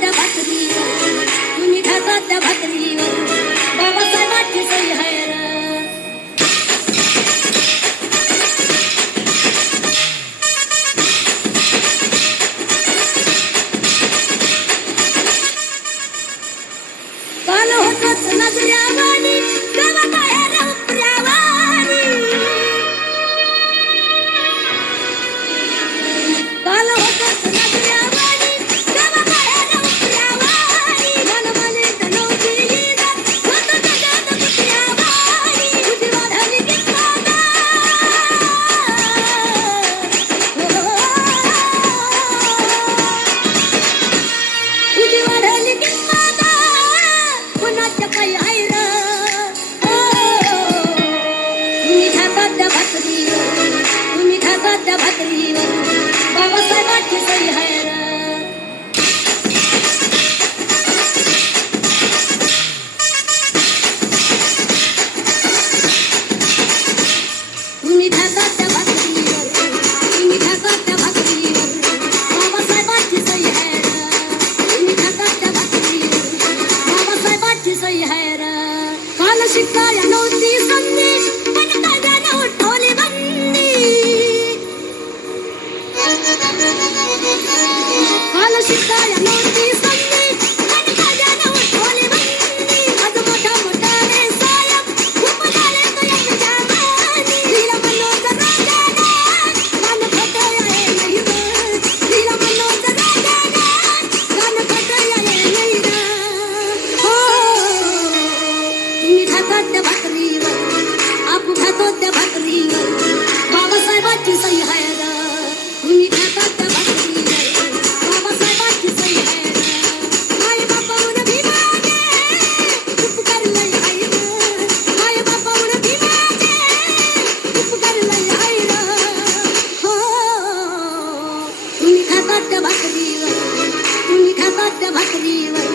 त्या भाकरीवर, तुम्ही खाता त्या भाकरीवर, बाबासाहेबांची सही आहे र. काल होतच नजऱ्यावानी गावाबाहेर उपऱ्यावानी, काल होतच नजऱ्यावानी गावाबाहेर उपऱ्यावानी, मनमानीत नव्हती इज्जत, होतं जगात कुत्र्यावानी, तुझी वाढली किंमत, तुझी वाढली किंमत, कुणाच्या काही आहे र. तुम्ही खातात त्या भाकरीवर, तुम्ही खातात त्या भाकरीवर, बाबासाहेबांची सही आहे र. तुम्ही खातात त्या भाकरीवर, तुम्ही खातात त्या भाकरीवर, बाबासाहेबांची सही आहे र. तुम्ही खातात त्या भाकरीवर, बाबासाहेबांची सही आहे र. काल शिकाया नव्हती संधी, पण कायद्यानं उठवली बंदी, काल शिकाया नव्हती संधी, पण कायद्यानं उठवली बंदी, आज मोठा मोठाले साहेब खूप झाले तो यांच्या मानी, दिला मनोज राजाने गाणं खोटं आहे नाही र, दिला मनोज राजाने गाणं खोटं आहे नाही र. हो, तुम्ही खातात त्या भाकरीवर, आपू खातो त्या भाकरीवर, बाबासाहेबांची सही आहे र. तुम्ही खातात त्या भाकरीवर, बाबासाहेबांची सही आहे र. माय बापाहून भीमाचे उपकार लय आहे र, माय बापाहून भीमाचे उपकार लय आहे र. हो, तुम्ही खातात त्या भाकरीवर, तुम्ही खातात त्या भाकरीवर,